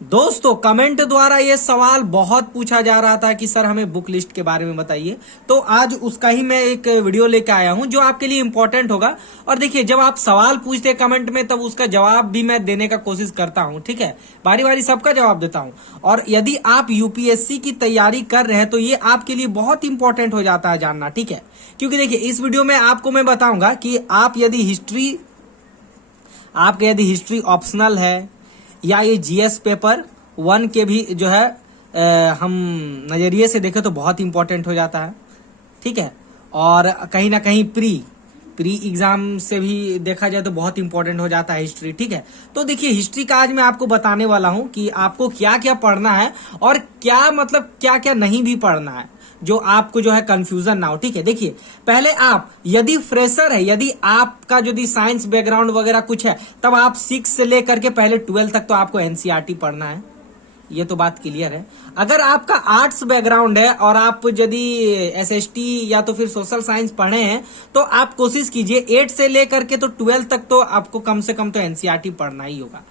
दोस्तों कमेंट द्वारा ये सवाल बहुत पूछा जा रहा था कि सर हमें बुक लिस्ट के बारे में बताइए, तो आज उसका ही मैं एक वीडियो लेके आया हूं जो आपके लिए इंपॉर्टेंट होगा। और देखिए, जब आप सवाल पूछते हैं कमेंट में तब उसका जवाब भी मैं देने का कोशिश करता हूं, ठीक है, बारी बारी सबका जवाब देता हूं। और यदि आप यूपीएससी की तैयारी कर रहे हैं तो ये आपके लिए बहुत इंपॉर्टेंट हो जाता है जानना, ठीक है। क्योंकि देखिए, इस वीडियो में आपको मैं बताऊंगा कि आपके यदि हिस्ट्री ऑप्शनल है या ये जीएस पेपर 1 के भी जो है हम नजरिए से देखें तो बहुत इंपॉर्टेंट हो जाता है, ठीक है। और कहीं ना कहीं प्री एग्जाम से भी देखा जाए तो बहुत इंपॉर्टेंट हो जाता है हिस्ट्री, ठीक है। तो देखिए, हिस्ट्री का आज मैं आपको बताने वाला हूं कि आपको क्या क्या पढ़ना है और क्या मतलब क्या क्या नहीं भी पढ़ना है, जो आपको जो है कंफ्यूजन ना हो, ठीक है। देखिए, पहले आप यदि फ्रेशर है, यदि आपका यदि साइंस बैकग्राउंड वगैरह कुछ है, तब आप 6 से लेकर के पहले 12 तक तो आपको एनसीईआरटी पढ़ना है, ये तो बात क्लियर है। अगर आपका आर्ट्स बैकग्राउंड है और आप यदि एसएसटी या तो फिर सोशल साइंस पढ़े हैं तो आप कोशिश कीजिए 8 से लेकर के तो 12 तक तो आपको कम से कम तो एनसीईआरटी पढ़ना ही होगा।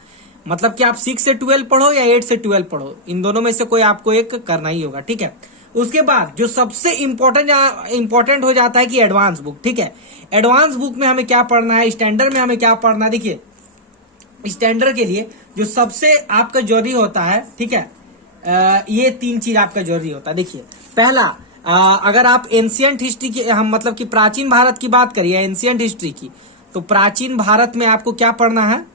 मतलब कि आप 6 से 12 पढ़ो या 8 से 12 पढ़ो, इन दोनों में से कोई आपको एक करना ही होगा, ठीक है। उसके बाद जो सबसे इंपॉर्टेंट हो जाता है कि एडवांस बुक, ठीक है। एडवांस बुक में हमें क्या पढ़ना है, स्टैंडर्ड में हमें क्या पढ़ना है। देखिए, स्टैंडर्ड के लिए जो सबसे आपका जरूरी होता है, ठीक है, ये 3 चीज आपका जरूरी होता है। देखिए, पहला, अगर आप एंशियंट हिस्ट्री की, हम मतलब कि प्राचीन भारत की बात करिए, एंशियंट हिस्ट्री की, तो प्राचीन भारत में आपको क्या पढ़ना है,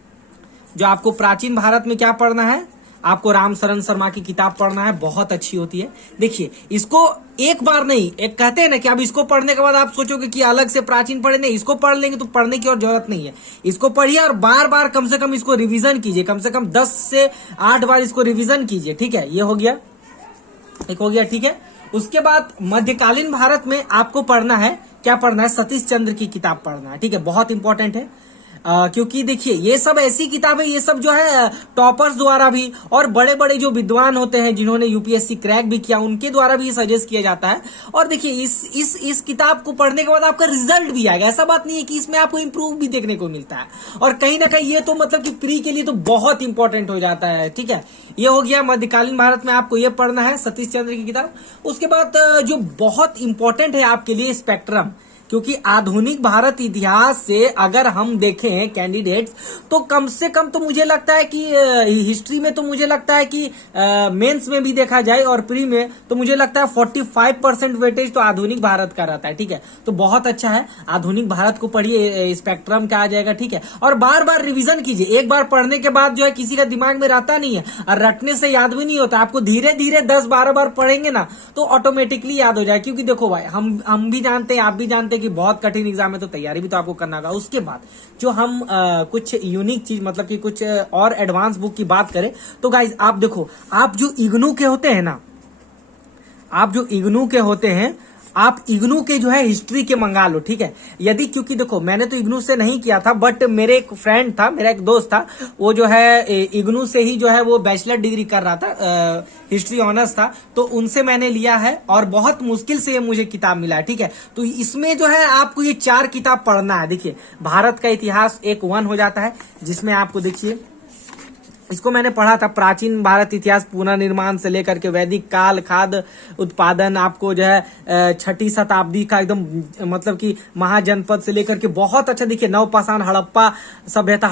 जो आपको प्राचीन भारत में क्या पढ़ना है, आपको राम शरण शर्मा की किताब पढ़ना है, बहुत अच्छी होती है। देखिए, इसको एक बार नहीं, एक कहते हैं ना कि अब इसको पढ़ने के बाद आप सोचोगे कि अलग से प्राचीन पढ़े, नहीं, इसको पढ़ लेंगे तो पढ़ने की और जरूरत नहीं है। इसको पढ़िए और बार बार कम से कम इसको रिवीजन कीजिए, कम से कम 10 से 8 बार इसको रिवीजन कीजिए, ठीक है। ये हो गया, एक हो गया, ठीक है। उसके बाद मध्यकालीन भारत में आपको पढ़ना है, क्या पढ़ना है, सतीश चंद्र की किताब पढ़ना है, ठीक है, बहुत इंपॉर्टेंट है। क्योंकि देखिए, ये सब ऐसी किताबें, ये सब जो है टॉपर्स द्वारा भी और बड़े बड़े जो विद्वान होते हैं जिन्होंने यूपीएससी क्रैक भी किया, उनके द्वारा भी सजेस्ट किया जाता है। और देखिए, इस किताब को पढ़ने के बाद आपका रिजल्ट भी आएगा, ऐसा बात नहीं है कि इसमें आपको इंप्रूव भी देखने को मिलता है। और कहीं ना कहीं ये तो मतलब कि प्री के लिए तो बहुत इंपॉर्टेंट हो जाता है, ठीक है। ये हो गया, मध्यकालीन भारत में आपको ये पढ़ना है, सतीश चंद्र की किताब। उसके बाद जो बहुत इंपॉर्टेंट है आपके लिए, स्पेक्ट्रम, क्योंकि आधुनिक भारत इतिहास से अगर हम देखें कैंडिडेट्स, तो कम से कम तो मुझे लगता है कि हिस्ट्री में तो मुझे लगता है कि मेंस में भी देखा जाए और प्री में तो मुझे लगता है 45% वेटेज तो आधुनिक भारत का रहता है, ठीक है। तो बहुत अच्छा है, आधुनिक भारत को पढ़िए, स्पेक्ट्रम का आ जाएगा, ठीक है। और बार बार रिविजन कीजिए, एक बार पढ़ने के बाद जो है किसी का दिमाग में रहता नहीं है और रटने से याद भी नहीं होता, आपको धीरे धीरे 10-12 बार पढ़ेंगे ना तो ऑटोमेटिकली याद हो जाए। क्योंकि देखो भाई, हम भी जानते हैं, आप भी जानते हैं कि बहुत कठिन एग्जाम है, तो तैयारी भी तो आपको करना होगा। उसके बाद जो हम कुछ यूनिक चीज, मतलब कि कुछ और एडवांस बुक की बात करें तो गाइज, आप देखो, आप जो इग्नू के होते हैं ना, आप जो इग्नू के होते हैं, आप इग्नू के जो है हिस्ट्री के मंगा लो, ठीक है। यदि, क्योंकि देखो, मैंने तो इग्नू से नहीं किया था, बट मेरे एक फ्रेंड था, मेरा एक दोस्त था, वो जो है इग्नू से ही जो है वो बैचलर डिग्री कर रहा था, हिस्ट्री ऑनर्स था, तो उनसे मैंने लिया है और बहुत मुश्किल से ये मुझे किताब मिला है, ठीक है। तो इसमें जो है आपको ये 4 किताब पढ़ना है। देखिए, भारत का इतिहास एक 1 हो जाता है, जिसमें आपको देखिए, इसको मैंने पढ़ा था, प्राचीन भारत इतिहास पुनर्निर्माण से लेकर के वैदिक काल, खाद्य उत्पादन, आपको जो है 6ठी शताब्दी का एकदम मतलब कि महाजनपद से लेकर के बहुत अच्छा। देखिए, नवपाषाण, हड़प्पा सभ्यता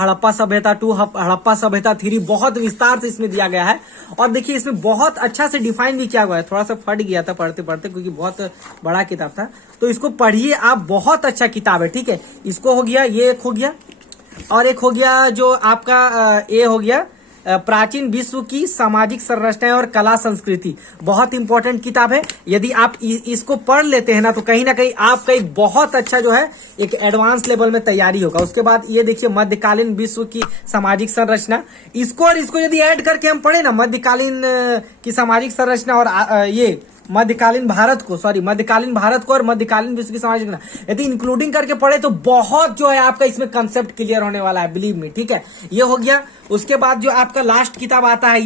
2, हड़प्पा सभ्यता 3, बहुत विस्तार से इसमें दिया गया है। और देखिए, इसमें बहुत अच्छा से डिफाइन भी किया गया है। थोड़ा सा फट गया था पढ़ते पढ़ते, क्योंकि बहुत बड़ा किताब था, तो इसको पढ़िए आप, बहुत अच्छा किताब है, ठीक है। इसको हो गया, ये एक हो गया, और एक हो गया जो आपका ये हो गया, प्राचीन विश्व की सामाजिक संरचनाएं और कला संस्कृति, बहुत इंपॉर्टेंट किताब है। यदि आप इसको पढ़ लेते हैं ना तो कहीं ना कहीं आपका एक बहुत अच्छा जो है एक एडवांस लेवल में तैयारी होगा। उसके बाद ये देखिए, मध्यकालीन विश्व की सामाजिक संरचना, इसको और इसको यदि ऐड करके हम पढ़े ना, मध्यकालीन की सामाजिक संरचना और ये मध्यकालीन भारत को और मध्यकालीन विश्व की सामाजिक, यदि इंक्लूडिंग करके पढ़े तो बहुत जो है आपका इसमें कंसेप्ट क्लियर होने वाला है, बिलीव मी, ठीक है। ये हो गया। उसके बाद जो आपका लास्ट किताब आता है,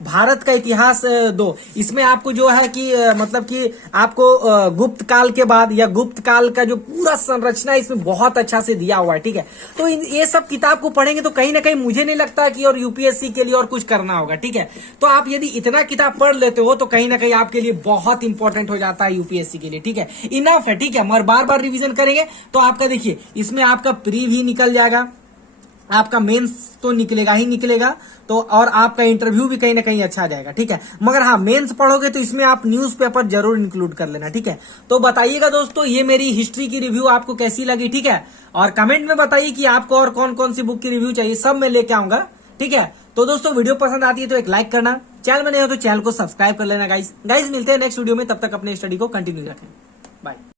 भारत का इतिहास 2, इसमें आपको जो है कि मतलब कि आपको गुप्त काल के बाद या गुप्त काल का जो पूरा संरचना इसमें बहुत अच्छा से दिया हुआ है, ठीक है। तो ये सब किताब को पढ़ेंगे तो कहीं ना कहीं मुझे नहीं लगता कि और यूपीएससी के लिए और कुछ करना होगा, ठीक है। तो आप यदि इतना किताब पढ़ लेते हो तो कहीं ना कहीं आपके लिए बहुत इंपॉर्टेंट हो जाता है यूपीएससी के लिए, ठीक है। इनफ है, ठीक है, मगर बार बार रिवीजन करेंगे तो आपका देखिए इसमें आपका प्री भी निकल जाएगा, आपका मेंस तो निकलेगा ही निकलेगा, तो और आपका इंटरव्यू भी कहीं ना कहीं अच्छा जाएगा, ठीक है। मगर हाँ, मेंस पढ़ोगे तो इसमें आप न्यूज़पेपर जरूर इंक्लूड कर लेना, ठीक है। तो बताइएगा दोस्तों ये मेरी हिस्ट्री की रिव्यू आपको कैसी लगी, ठीक है। और कमेंट में बताइए कि आपको और कौन कौन सी बुक की रिव्यू चाहिए, सब मैं लेके आऊंगा, ठीक है। तो दोस्तों वीडियो पसंद आती है तो एक लाइक करना, चैनल में नहीं हो तो चैनल को सब्सक्राइब कर लेना गाइस। मिलते हैं नेक्स्ट वीडियो में, तब तक अपने स्टडी को कंटिन्यू रखें, बाय।